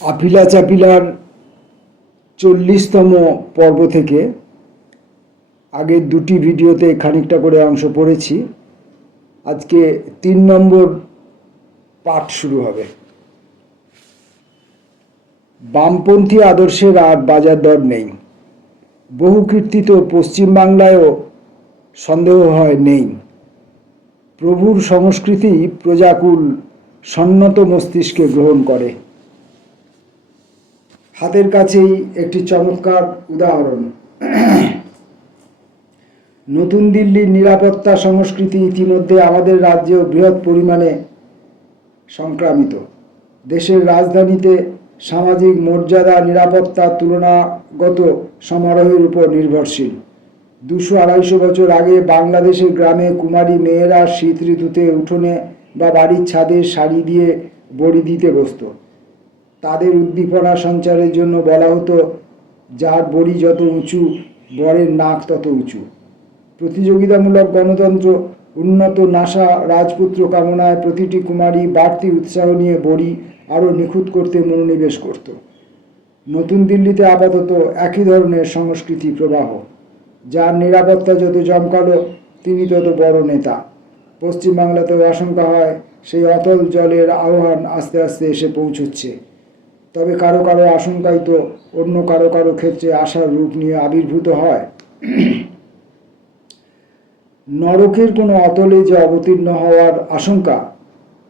আপিলা চাপিলার 40তম পর্ব থেকে আগের দুটি ভিডিওতে খানিকটা করে অংশ পড়েছি। আজকে 3 নম্বর পাঠ শুরু হবে। বামপন্থী আদর্শের আর বাজার দর নেই। বহু কীর্তিত পশ্চিমবাংলায়ও সন্দেহ হয় নেই। প্রভুর সংস্কৃতি প্রজাকুল সন্নত মস্তিষ্কে গ্রহণ করে। হাতের কাছেই একটি চমৎকার উদাহরণ। নতুন দিল্লির নিরাপত্তা সংস্কৃতি ইতিমধ্যে আমাদের রাজ্যেও বৃহৎ পরিমাণে সংক্রামিত। দেশের রাজধানীতে সামাজিক মর্যাদা নিরাপত্তা তুলনাগত সমারোহের উপর নির্ভরশীল। 200-250 বছর আগে বাংলাদেশের গ্রামে কুমারী মেয়েরা শীত ঋতুতে উঠোনে বা বাড়ির ছাদে শাড়ি দিয়ে বড়ি দিতে বসত। তাদের উদ্দীপনা সঞ্চারের জন্য বলা হতো, যার বড়ি যত উঁচু বরের নাক তত উঁচু। প্রতিযোগিতামূলক গণতন্ত্র, উন্নত নাসা রাজপুত্র কামনায় প্রতিটি কুমারী বাড়তি উৎসাহ নিয়ে বড়ি আরও নিখুঁত করতে মনোনিবেশ করত। নতুন দিল্লিতে আপাতত একই ধরনের সংস্কৃতি প্রবাহ। যার নিরাপত্তা যত জমকালো তিনি তত বড় নেতা। পশ্চিমবাংলাতেও আশঙ্কা হয় সেই অতল জলের আহ্বান আস্তে আস্তে এসে পৌঁছচ্ছে। তবে কারো কারো আশঙ্কাই তো অন্য কারো কারো ক্ষেত্রে আশার রূপ নিয়ে আবির্ভূত হয়। নরকের কোনো অতলে যে অবতীর্ণ হওয়ার আশঙ্কা,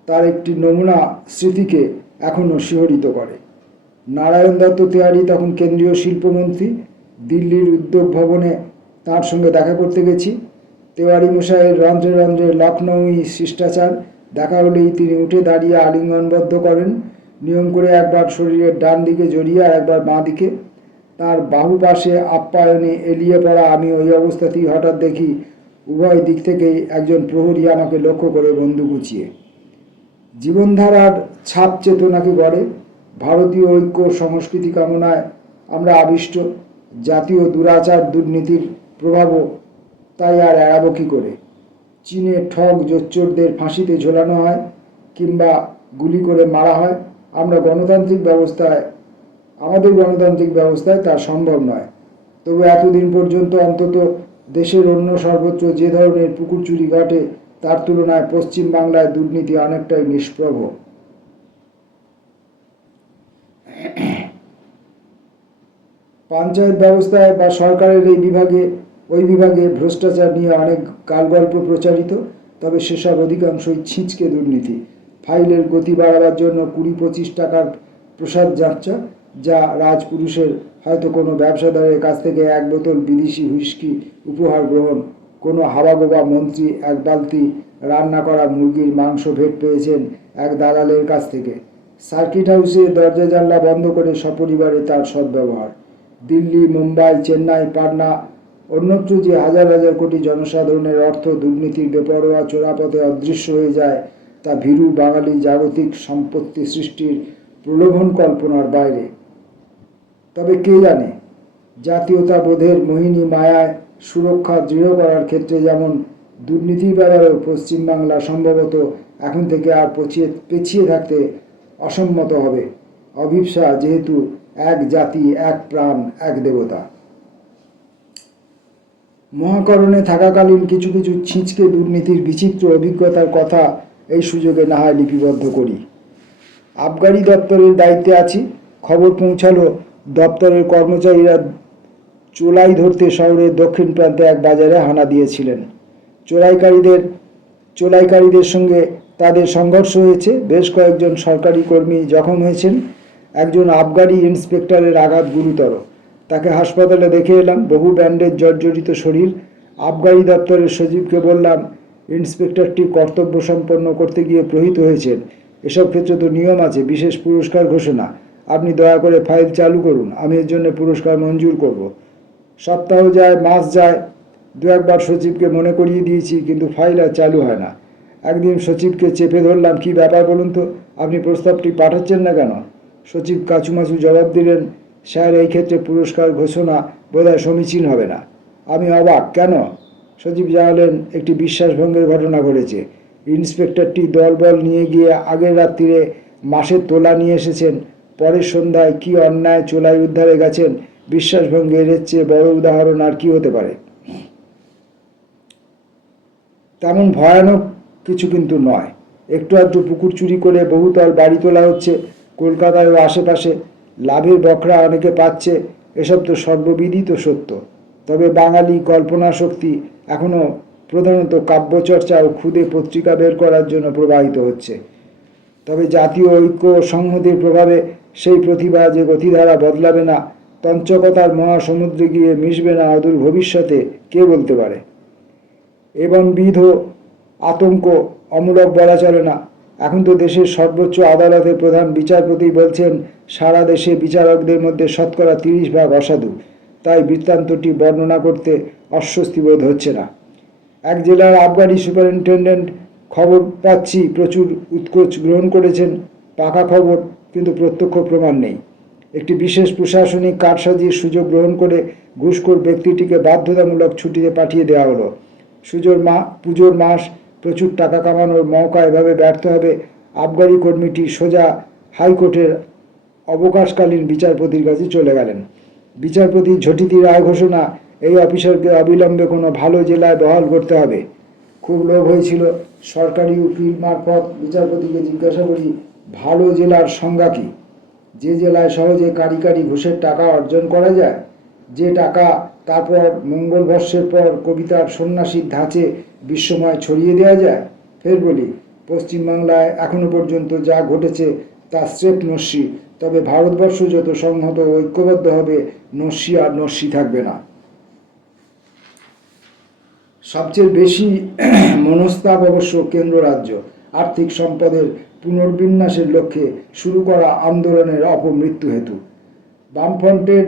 তার একটি নমুনা স্মৃতিকে এখনও শিহরিত করে। নারায়ণ দত্ত তেওয়ারি তখন কেন্দ্রীয় শিল্পমন্ত্রী। দিল্লির উদ্যোগ ভবনে তাঁর সঙ্গে দেখা করতে গেছি। তেওয়ারি মশাইয়ের রন্ধ্রে রন্ধ্রে লখনৌই শিষ্টাচার। দেখা হলেই তিনি উঠে দাঁড়িয়ে আলিঙ্গনবদ্ধ করেন, নিয়ম করে একবার শরীরের ডান দিকে জড়িয়ে আর একবার বাঁ দিকে। তাঁর বাহু পাশে আপ্যায়নে এলিয়ে পড়া আমি ওই অবস্থাতেই হঠাৎ দেখি উভয় দিক থেকেই একজন প্রহরী আমাকে লক্ষ্য করে বন্দুক উঁচিয়ে। জীবনধারার ছাপ চেতনাকে গড়ে। ভারতীয় ঐক্য সংস্কৃতি কামনায় আমরা আবিষ্ট। জাতীয় দুরাচার দুর্নীতির প্রভাবও তাই আর এড়াবো কী করে। চীনে ঠগ জোচ্চোরদের ফাঁসিতে ঝোলানো হয় কিংবা গুলি করে মারা হয়। আমাদের গণতান্ত্রিক ব্যবস্থায় তা সম্ভব নয়। তবু এতদিন পর্যন্ত অন্তত দেশের অন্য সর্বত্র যে ধরনের পুকুর চুরি ঘটে, তার তুলনায় পশ্চিম বাংলায় দুর্নীতি অনেকটাই নিষ্প্রভ। পঞ্চায়েত ব্যবস্থায় বা সরকারের ওই বিভাগে ভ্রষ্টাচার নিয়ে অনেক গালগল্প প্রচারিত। তবে সেসব অধিকাংশই ছিঁচকে দুর্নীতি। ফাইলের গতি বাড়াবার জন্য 20-25 টাকার প্রসাদ যাত্রা, যা রাজপুরুষের হয়তো কোনো ব্যবসাদারের কাছ থেকে 1 বোতল বিদেশি হুইস্কি উপহার গ্রহণ, কোনো হাবাগোবা মন্ত্রী 1 বালতি রান্না করা মুরগির মাংস ভেট পেয়েছেন এক দালালের কাছ থেকে। সার্কিট হাউসে দরজা জানলা বন্ধ করে সপরিবারে তার সদ্ব্যবহার। দিল্লি, মুম্বাই, চেন্নাই, পাটনা, অন্যত্র যে হাজার হাজার কোটি জনসাধারণের অর্থ দুর্নীতির বেপরোয়া চোরাপথে অদৃশ্য হয়ে যায়, তা ভীরু বাঙালি জাগতিক সম্পত্তি সৃষ্টির প্রলোভন কল্পনার বাইরে। তবে কে জানে, জাতীয়তাবোধের মোহিনী মায়ায় সুরক্ষা দৃঢ় করার ক্ষেত্রে যেমন দুর্নীতির ব্যাপারেও পশ্চিমবাংলা সম্ভবত এখন থেকে আর পেছিয়ে থাকতে অসম্মত হবে। অভিপ্সা যেহেতু এক জাতি, এক প্রাণ, এক দেবতা। মহাকরণে থাকাকালীন কিছু কিছু ছিঁচকে দুর্নীতির বিচিত্র অভিজ্ঞতার কথা এই সুযোগে না হয় লিপিবদ্ধ করি। আবগারি দপ্তরের দায়িত্বে আছি। খবর পৌঁছালো দপ্তরের কর্মচারীরা চোলাই ধরতে শহরের দক্ষিণ প্রান্তে এক বাজারে হানা দিয়েছিলেন। চোলাইকারীদের সঙ্গে তাদের সংঘর্ষ হয়েছে। বেশ কয়েকজন সরকারি কর্মী জখম হয়েছেন। একজন আবগারি ইন্সপেক্টরের আঘাত গুরুতর। তাকে হাসপাতালে দেখে এলাম। বহু ব্যান্ডেজ, জর্জরিত শরীর। আবগারি দপ্তরের সচিবকে বললাম, ইন্সপেক্টরটি কর্তব্য সম্পন্ন করতে গিয়ে প্রহৃত হয়েছেন। এসব ক্ষেত্রে তো নিয়ম আছে, বিশেষ পুরস্কার ঘোষণা। আপনি দয়া করে ফাইল চালু করুন, আমি এর জন্য পুরস্কার মঞ্জুর করব। সপ্তাহ যায়, মাস যায়, 2-1 বার সচিবকে মনে করিয়ে দিয়েছি, কিন্তু ফাইল আর চালু হয় না। একদিন সচিবকে চেপে ধরলাম, কি ব্যাপার বলুন তো, আপনি প্রস্তাবটি পাঠাচ্ছেন না কেন? সচিব কাচুমাচু জবাব দিলেন, স্যার, এই ক্ষেত্রে পুরস্কার ঘোষণা বোধহয় সমীচীন হবে না। আমি অবাক, কেন? সচিব জানালেন, একটি বিশ্বাসভঙ্গের ঘটনা ঘটেছে। ইন্সপেক্টরটি দলবল নিয়ে গিয়ে আগের রাত্রিরে মাসের তোলা নিয়ে এসেছেন। পরের সন্ধ্যায় কি অন্যায় চোলাই উদ্ধারে গেছেন, বিশ্বাসভঙ্গের এর চেয়ে বড় উদাহরণ আর কি হতে পারে? তেমন ভয়ানক কিছু কিন্তু নয়। একটু আধটু পুকুর চুরি করে বহুতল বাড়ি তোলা হচ্ছে কলকাতায় ও আশেপাশে, লাভের বখরা অনেকে পাচ্ছে, এসব তো সর্ববিদিত সত্য। তবে বাঙালি কল্পনা শক্তি এখনও প্রধানত কাব্যচর্চা ও খুদে পত্রিকা বের করার জন্য প্রবাহিত হচ্ছে। তবে জাতীয় ঐক্য ও সংহতির প্রভাবে সেই প্রতিভা যে গতিধারা বদলাবে না, তঞ্চকতার মহাসমুদ্রে গিয়ে মিশবে না অদূর ভবিষ্যতে, কে বলতে পারে? এবং বিধ আতঙ্ক অমূলক বলা চলে না। এখন তো দেশের সর্বোচ্চ আদালতের প্রধান বিচারপতি বলছেন সারা দেশে বিচারকদের মধ্যে শতকরা 30% অসাধু, তাই বৃত্তান্তটি বর্ণনা করতে অস্বস্তি বোধ হচ্ছে না। এক জেলার আবগারি সুপারিনটেন্ডেন্ট খবর পাচ্ছি প্রচুর উৎকোচ গ্রহণ করেছেন, পাকা খবর, কিন্তু প্রত্যক্ষ প্রমাণ নেই। একটি বিশেষ প্রশাসনিক কারসাজির সুযোগ গ্রহণ করে ঘুষখোর ব্যক্তিটিকে বাধ্যতামূলক ছুটিতে পাঠিয়ে দেওয়া হলো। পুজোর মাস, প্রচুর টাকা কামানোর মৌকা এভাবে ব্যর্থ হবে, আবগারি কর্মীটি সোজা হাইকোর্টের অবকাশকালীন বিচারপতির কাছে চলে গেলেন। বিচারপতি ঝটিতি রায় ঘোষণা, এই অফিসারকে অবিলম্বে কোনো ভালো জেলায় বহাল করতে হবে। খুব লোভ হয়েছিল, সরকারি উকিল মারফত বিচারপতিকে জিজ্ঞাসা করি, ভালো জেলার সংজ্ঞা কী? যে জেলায় সহজে কারি কারি ঘুষের টাকা অর্জন করা যায়, যে টাকা তারপর মঙ্গলবর্ষের পর কবিতার সন্ন্যাসীর ধাঁচে বিশ্বময় ছড়িয়ে দেওয়া যায়। ফের বলি, পশ্চিমবাংলায় এখনো পর্যন্ত যা ঘটেছে তা স্রেফ নস্যি, তবে ভারতবর্ষ যত সংহত ও ঐক্যবদ্ধ হবে, নস্যি আর নস্যি থাকবে না। সবচেয়ে বেশি মনস্তাপ অবশ্য কেন্দ্র রাজ্য আর্থিক সম্পদের পুনর্বিন্যাসের লক্ষ্যে শুরু করা আন্দোলনের অপমৃত্যু হেতু। বামফ্রন্টের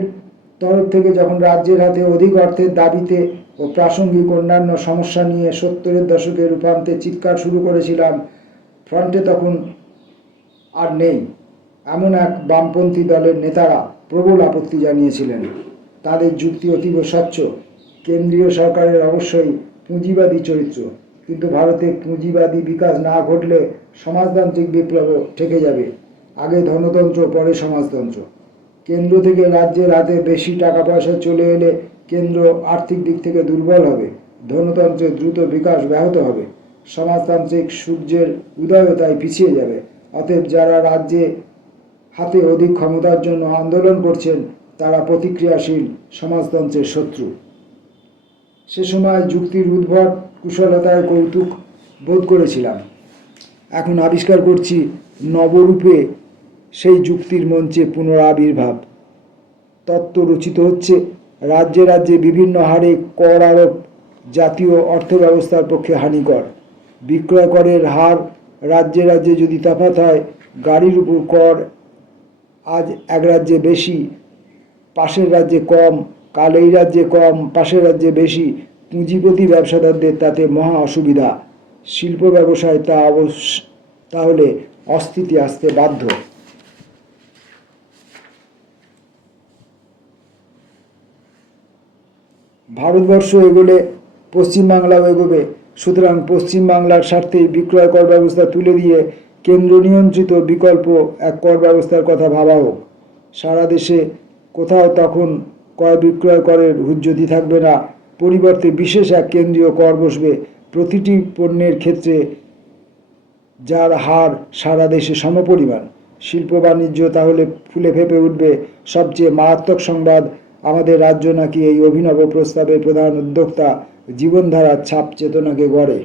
তরফ থেকে যখন রাজ্যের হাতে অধিক অর্থের দাবিতে ও প্রাসঙ্গিক অন্যান্য সমস্যা নিয়ে 70-এর দশকের রূপান্তে চিৎকার শুরু করেছিলাম, ফ্রন্টে তখন আর নেই এমন এক বামপন্থী দলের নেতারা প্রবল আপত্তি জানিয়েছিলেন। তাদের যুক্তি অতীব স্বচ্ছ। কেন্দ্রীয় সরকারের অবশ্যই পুঁজিবাদী চরিত্র, কিন্তু ভারতে পুঁজিবাদী বিকাশ না ঘটলে সমাজতান্ত্রিক বিপ্লবও ঠেকে যাবে। আগে ধনতন্ত্র, পরে সমাজতন্ত্র। কেন্দ্র থেকে রাজ্যের হাতে বেশি টাকা পয়সা চলে এলে কেন্দ্র আর্থিক দিক থেকে দুর্বল হবে, ধনতন্ত্রের দ্রুত বিকাশ ব্যাহত হবে, সমাজতান্ত্রিক সূর্যের উদয়ও তাই পিছিয়ে যাবে। অতএব যারা রাজ্যে হাতে অধিক ক্ষমতার জন্য আন্দোলন করছেন তারা প্রতিক্রিয়াশীল সমাজতন্ত্রের শত্রু। সে সময় যুক্তির উদ্ভট কুশলতায় কৌতুক বোধ করেছিলাম। এখন আবিষ্কার করছি নবরূপে সেই যুক্তির মঞ্চে পুনরাবির্ভাব। তত্ত্ব রচিত হচ্ছে। রাজ্যে রাজ্যে বিভিন্ন হারে কর আরোপ জাতীয় অর্থব্যবস্থার পক্ষে হানিকর। বিক্রয় করের হার রাজ্যে রাজ্যে যদি তফাৎ হয়, গাড়ির উপর কর আজ এক রাজ্যে বেশি, পাশের রাজ্যে কম, কাল এই রাজ্যে কম, পাশের রাজ্যে বেশি, পুঁজিপতি ব্যবসাদারদের তাতে মহা অসুবিধা। শিল্প ব্যবসায় তাহলে অস্থিতি আসতে বাধ্য। ভারতবর্ষ এগোলে পশ্চিমবাংলাও এগোবে। সুতরাং পশ্চিমবাংলার স্বার্থেই বিক্রয় কর ব্যবস্থা তুলে দিয়ে কেন্দ্র নিয়ন্ত্রিত বিকল্প এক কর ব্যবস্থার কথা ভাবা হোক। সারা দেশে কোথাও তখন ক্রয় বিক্রয় করের হুজ্জতি থাকবে না, পরিবর্তে বিশেষ এক কেন্দ্রীয় কর বসবে প্রতিটি পণ্যের ক্ষেত্রে, যার হার সারা দেশে সমপরিমাণ। শিল্প বাণিজ্য তাহলে ফুলে ফেঁপে উঠবে। সবচেয়ে মারাত্মক সংবাদ, আমাদের রাজ্য নাকি এই অভিনব প্রস্তাবের প্রধান উদ্যোক্তা, জীবনধারার ছাপ চেতনাকে গড়ে।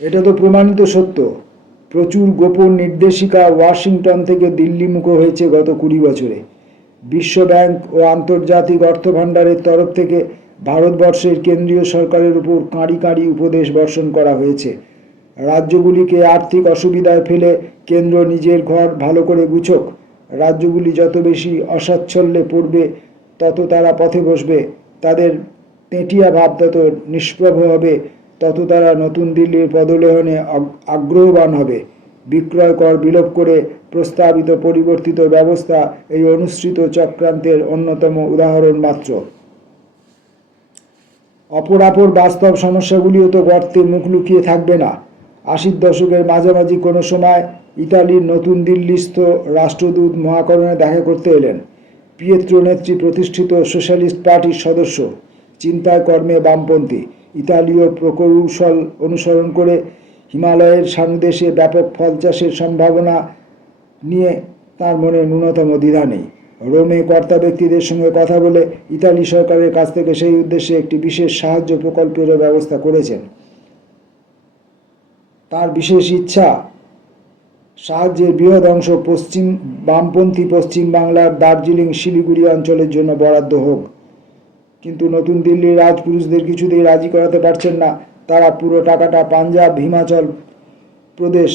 এটা তো প্রমাণিত সত্য। প্রচুর গোপন নির্দেশিকা ওয়াশিংটন থেকে দিল্লিমুখ হয়েছে গত 20 বছরে। বিশ্বব্যাংক ও আন্তর্জাতিক অর্থভাণ্ডারের তরফ থেকে ভারতবর্ষের কেন্দ্রীয় সরকারের উপর কাঁড়ি কাঁড়ি উপদেশ বর্ষণ করা হয়েছে। রাজ্যগুলিকে আর্থিক অসুবিধায় ফেলে কেন্দ্র নিজের ঘর ভালো করে গুছোক। রাজ্যগুলি যত বেশি অসাচ্ছল্যে পড়বে তত তারা পথে বসবে, তাদের তেঁটিয়া ভাব তত নিষ্প্রভ হবে, তত তারা নতুন দিল্লির পদলেহনে আগ্রহবান হবে। বিক্রয় কর বিলোপ করে প্রস্তাবিত পরিবর্তিত ব্যবস্থা এই অনুসৃত চক্রান্তের অন্যতম উদাহরণ মাত্র। অপরাপর বাস্তব সমস্যাগুলিও তো গর্তে মুখ লুকিয়ে থাকবে না। 80-র দশকের মাঝামাঝি কোনো সময় ইতালির নতুন দিল্লিস্থ রাষ্ট্রদূত মহাকরণে দেখা করতে এলেন। পিয়েত্রো নেত্রী প্রতিষ্ঠিত সোশ্যালিস্ট পার্টির সদস্য, চিন্তায় কর্মে বামপন্থী। ইতালীয় প্রকৌশল অনুসরণ করে হিমালয়ের সানুদেশে ব্যাপক ফল চাষের সম্ভাবনা নিয়ে তার মনে ন্যূনতম দ্বিধা নেই। রোমে কর্তা ব্যক্তিদের সঙ্গে কথা বলে ইতালি সরকারের কাছ থেকে সেই উদ্দেশ্যে একটি বিশেষ সাহায্য প্রকল্পেরও ব্যবস্থা করেছেন। তার বিশেষ ইচ্ছা, সাহায্যের বৃহৎ অংশ বামপন্থী পশ্চিম বাংলার দার্জিলিং শিলিগুড়ি অঞ্চলের জন্য বরাদ্দ হোক। কিন্তু নতুন দিল্লির রাজপুরুষদের কিছুতেই রাজি করাতে পারছেন না। তারা পুরো টাকাটা পাঞ্জাব, হিমাচল প্রদেশ,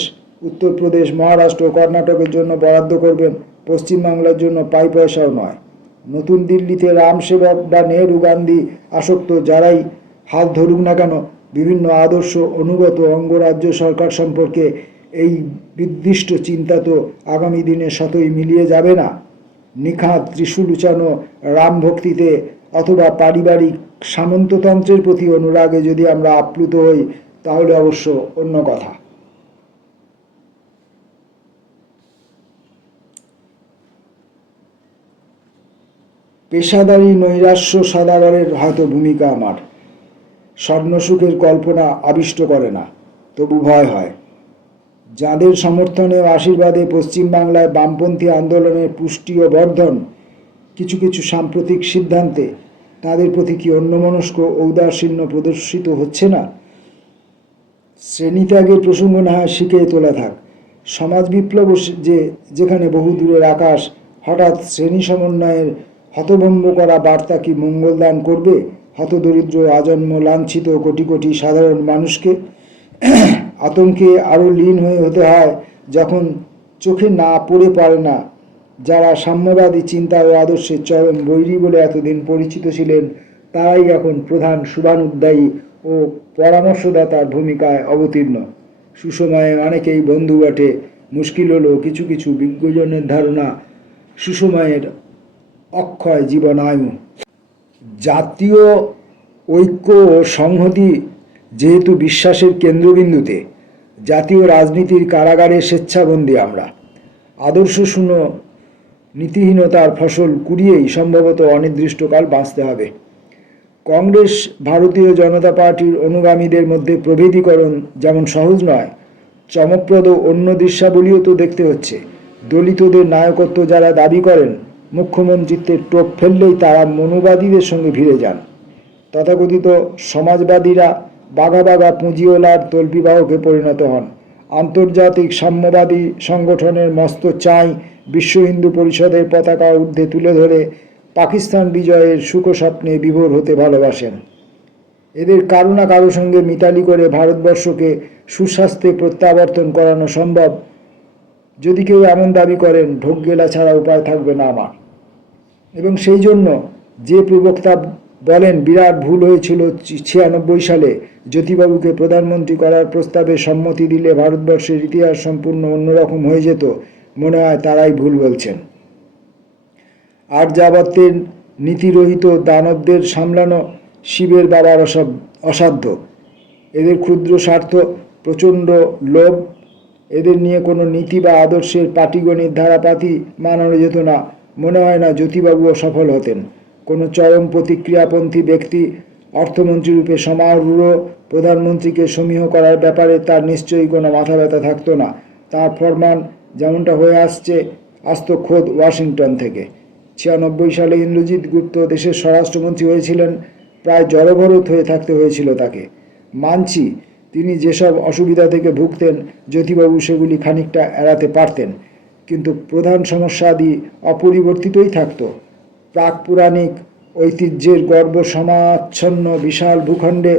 উত্তরপ্রদেশ, মহারাষ্ট্র, কর্ণাটকের জন্য বরাদ্দ করবেন, পশ্চিমবাংলার জন্য পাই পয়সাও নয়। নতুন দিল্লিতে রামসেবক বা নেহরু গান্ধী আসক্ত যারাই হাত ধরুক না কেন, বিভিন্ন আদর্শ অনুগত অঙ্গরাজ্য সরকার সম্পর্কে এই বিদ্বিষ্ট চিন্তা তো আগামী দিনে শতই মিলিয়ে যাবে না। নিখাত ত্রিশূল উচানো রামভক্তিতে অথবা পারিবারিক সামন্ততন্ত্রের প্রতি অনুরাগে যদি আমরা আপ্লুত হই, তাহলে অবশ্য অন্য কথা। পেশাদারি নৈরাশ্য সদাগরের হয়তো ভূমিকা আমার স্বর্ণসুখের কল্পনা আবিষ্ট করে না, তবু ভয় হয়। যাদের সমর্থনে ও আশীর্বাদে পশ্চিমবাংলায় বামপন্থী আন্দোলনের পুষ্টি ও বর্ধন, কিছু কিছু সাম্প্রতিক সিদ্ধান্তে তাদের প্রতি কি অন্যমনস্ক ঔদাসীন্য প্রদর্শিত হচ্ছে না? শ্রেণীত্যাগের প্রসঙ্গ না হয় শিখে তোলা থাক। সমাজ বিপ্লব যেখানে বহু দূরের আকাশ, হঠাৎ শ্রেণী সমন্বয়ের হতভম্ব করা বার্তা কি মঙ্গলদান করবে হতদরিদ্র আজন্ম লাঞ্ছিত কোটি কোটি সাধারণ মানুষকে? আতঙ্কে আরও লীন হতে হয় যখন চোখে না পড়ে পারে না যারা সাম্যবাদী চিন্তা ও আদর্শের চরম বৈরী বলে এতদিন পরিচিত ছিলেন, তারাই এখন প্রধান শুভানুধ্যায়ী ও পরামর্শদাতার ভূমিকায় অবতীর্ণ। সুসময়ে অনেকেই বন্ধু বটে, মুশকিল হলো কিছু কিছু বিজ্ঞজনের ধারণা সুসময়ের অক্ষয় জীবনায়ু। জাতীয় ঐক্য ও সংহতি যেহেতু বিশ্বাসের কেন্দ্রবিন্দুতে, জাতীয় রাজনীতির কারাগারে স্বেচ্ছাবন্দী আমরা। আদর্শ শূন্য নীতিহীনতার ফসল কুড়িয়েই সম্ভবত অনির্দিষ্টকাল বাঁচতে হবে। কংগ্রেস ভারতীয় জনতা পার্টির অনুগামীদের মধ্যে প্রভেদীকরণ যেমন সহজ নয়, চমকপ্রদ অন্য দৃশ্যাবলীও তো দেখতে হচ্ছে। দলিতদের নায়কত্ব যারা দাবি করেন, মুখ্যমন্ত্রিত্বের টোপ ফেললেই তারা মনুবাদীদের সঙ্গে ভিড়ে যান। তথাকথিত সমাজবাদীরা বাঘা বাঘা পুঁজিওয়ালার তল্পিবাহকে পরিণত হন। আন্তর্জাতিক সাম্যবাদী সংগঠনের মস্ত চাই বিশ্ব হিন্দু পরিষদের পতাকা ঊর্ধ্বে তুলে ধরে পাকিস্তান বিজয়ের সুখস্বপ্নে বিভোর হতে ভালোবাসেন। এদের কারো না কারো সঙ্গে মিতালি করে ভারতবর্ষকে সুস্বাস্থ্যে প্রত্যাবর্তন করানো সম্ভব। যদি কেউ এমন দাবি করেন, ঢোক গেলা ছাড়া উপায় থাকবে না আমার। এবং সেই জন্য যে প্রবক্তা বলেন বিরাট ভুল হয়েছিল 96 সালে জ্যোতিবাবুকে প্রধানমন্ত্রী করার প্রস্তাবে সম্মতি দিলে ভারতবর্ষের ইতিহাস সম্পূর্ণ অন্যরকম হয়ে যেত, মনে হয় তারাই ভুল বলছেন। আর্যাবত্যের নীতিরহিত দানবদের সামলানো শিবের বাবার অসাধ্য। এদের ক্ষুদ্র স্বার্থ, প্রচণ্ড লোভ, এদের নিয়ে কোনো নীতি বা আদর্শের পাটিগণিত ধারাপাতি মানানো যেত না। মনে হয় না জ্যোতিবাবুও সফল হতেন। কোনো চরম প্রতিক্রিয়াপন্থী ব্যক্তি অর্থমন্ত্রী রূপে সমারূঢ় প্রধানমন্ত্রীকে সমীহ করার ব্যাপারে তার নিশ্চয়ই কোনো মাথা ব্যথা থাকতো না। তার ফরমান যেমনটা হয়ে আসতো খোদ ওয়াশিংটন থেকে। 96 সালে ইন্দ্রজিৎ গুপ্ত দেশের স্বরাষ্ট্রমন্ত্রী হয়েছিলেন, প্রায় জড়ভরত হয়ে থাকতে হয়েছিল তাকে। মানছি তিনি যেসব অসুবিধা থেকে ভুগতেন, জ্যোতিবাবু সেগুলি খানিকটা এড়াতে পারতেন, কিন্তু প্রধান সমস্যাদি অপরিবর্তিতই থাকত। প্রাক পুরাণিক ঐতিহ্যের গর্ব সমাচ্ছন্ন বিশাল ভূখণ্ডে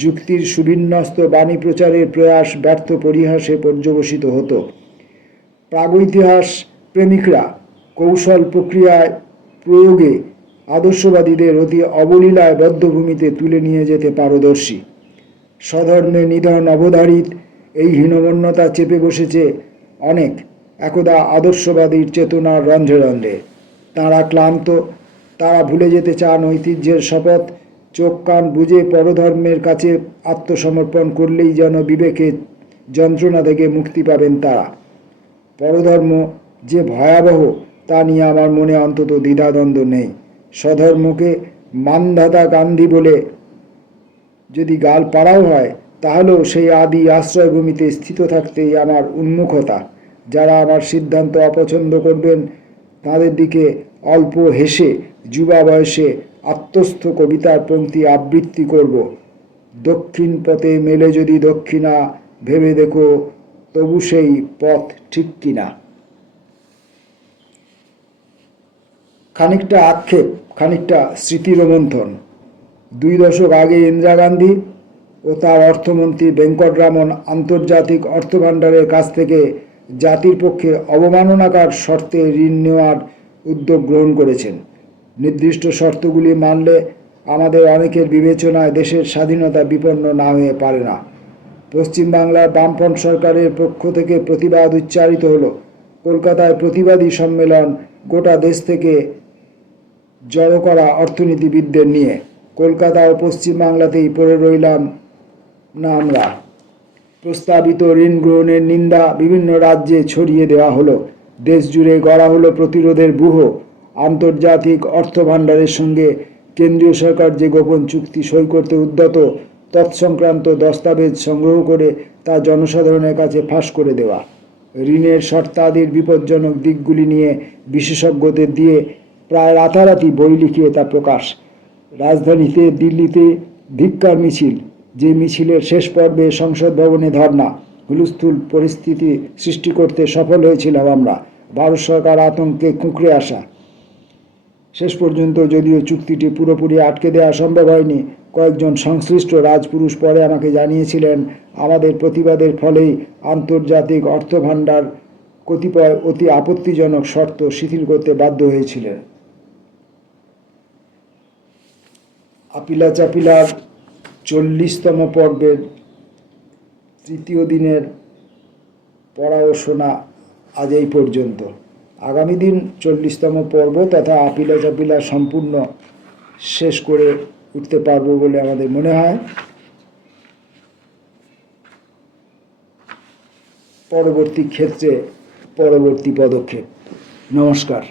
যুক্তির সুবিন্যস্ত বাণী প্রচারের প্রয়াস ব্যর্থ পরিহাসে পর্যবসিত হতো। প্রাগৈতিহাস প্রেমিকরা কৌশল প্রক্রিয়ায় প্রয়োগে আদর্শবাদীদের অতি অবলীলায় বদ্ধভূমিতে তুলে নিয়ে যেতে পারদর্শী। স্বধর্মে নিধন অবধারিত এই হীনমন্যতা চেপে বসেছে অনেক একদা আদর্শবাদীর চেতনার রন্ধ্রে রন্ধ্রে। তাঁরা ক্লান্ত, তারা ভুলে যেতে চান ঐতিহ্যের শপথ, চোখ কান বুজে পরধর্মের কাছে আত্মসমর্পণ করলেই যেন বিবেকের যন্ত্রণা থেকে মুক্তি পাবেন তারা। পরধর্ম যে ভয়াবহ তা নিয়ে আমার মনে অন্তত দ্বিধাদ্বন্দ্ব নেই। স্বধর্মকে মানধাতা গান্ধী বলে যদি গাল পাড়াও হয়, তাহলেও সেই আদি আশ্রয়ভূমিতে স্থিত থাকতেই আমার উন্মুখতা। যারা আমার সিদ্ধান্ত অপছন্দ করবেন তাদের দিকে অল্প হেসে যুবা বয়সে আত্মস্থ কবিতার পংক্তি আবৃত্তি করব। দক্ষিণ পথে মেলে যদি দক্ষিণা, ভেবে দেখো তবু সেই পথ ঠিক কিনা। খানিকটা আক্ষেপ, খানিকটা স্মৃতিরোমন্থন। 2 দশক আগে ইন্দিরা গান্ধী ও তার অর্থমন্ত্রী ভেঙ্কটরামন আন্তর্জাতিক অর্থভাণ্ডারের কাছ থেকে জাতির পক্ষে অবমাননাকর শর্তে ঋণ নেওয়ার উদ্যোগ গ্রহণ করেছেন। নির্দিষ্ট শর্তগুলি মানলে আমাদের অনেকের বিবেচনায় দেশের স্বাধীনতা বিপন্ন না হয়ে পারে না। পশ্চিমবাংলার বামফ্রন্ট সরকারের পক্ষ থেকে প্রতিবাদ উচ্চারিত হলো। কলকাতায় প্রতিবাদী সম্মেলন, গোটা দেশ থেকে জড়ো করা অর্থনীতিবিদদের নিয়ে। কলকাতা ও পশ্চিমবাংলাতেই পড়ে রইলাম না আমরা। প্রস্তাবিত ঋণ গ্রহণের নিন্দা বিভিন্ন রাজ্যে ছড়িয়ে দেওয়া হলো। দেশ জুড়ে গড়া হলো প্রতিরোধের ব্যূহ। আন্তর্জাতিক অর্থভাণ্ডারের সঙ্গে কেন্দ্রীয় সরকার যে গোপন চুক্তি সই করতে উদ্যত, তৎসংক্রান্ত দস্তাবেজ সংগ্রহ করে তা জনসাধারণের কাছে ফাঁস করে দেওয়া। ঋণের শর্তাদির বিপজ্জনক দিকগুলি নিয়ে বিশেষজ্ঞদের দিয়ে প্রায় রাতারাতি বই লিখিয়ে তা প্রকাশ। রাজধানীতে দিল্লিতে ধিক্কার মিছিল, যে মিছিলের শেষ পর্বে সংসদ ভবনে ধর্না, হুলস্থুল পরিস্থিতি সৃষ্টি করতে সফল হয়েছিলাম আমরা। ভারত সরকার আতঙ্কে কুঁকড়ে আসা। শেষ পর্যন্ত যদিও চুক্তিটি পুরোপুরি আটকে দেওয়া সম্ভব হয়নি, কয়েকজন সংশ্লিষ্ট রাজপুরুষ পরে আমাকে জানিয়েছিলেন আমাদের প্রতিবাদের ফলেই আন্তর্জাতিক অর্থভাণ্ডার কতিপয় অতি আপত্তিজনক শর্ত শিথিল করতে বাধ্য হয়েছিলেন। আপিলা চাপিলার 40তম পর্বের 3য় দিনের পড়া ও শোনা আজ এই পর্যন্ত। আগামী দিন 40তম পর্ব তথা আপিলা চাপিলা সম্পূর্ণ শেষ করে উঠতে পারবো বলে আমাদের মনে হয়। পরবর্তী ক্ষেত্রে পরবর্তী পদক্ষেপ। নমস্কার।